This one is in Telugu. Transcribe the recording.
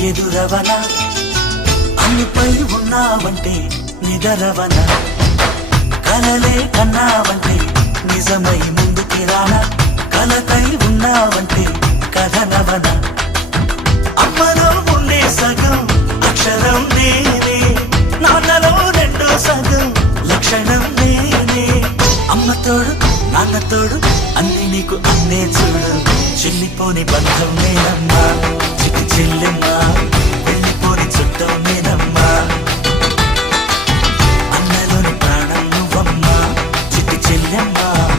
ఎదురవన అన్నిపై ఉన్నావంటే నిదరవన కలలే కన్నావంటే నిజమై ముందుకి రానా కలతై ఉన్నావంటే కథనవన అమ్మలో ఉండే సగం అక్షరం నేనే నాన్నలో రెండో సగం లక్షణం నేనే అమ్మతోడు నాన్నతోడు అన్ని నీకు అన్నే చూడు చెల్లిపోని బంధం నేనమ్మా చిటి చెల్లెమ్మా వెళ్ళిపోని చుట్టం నేన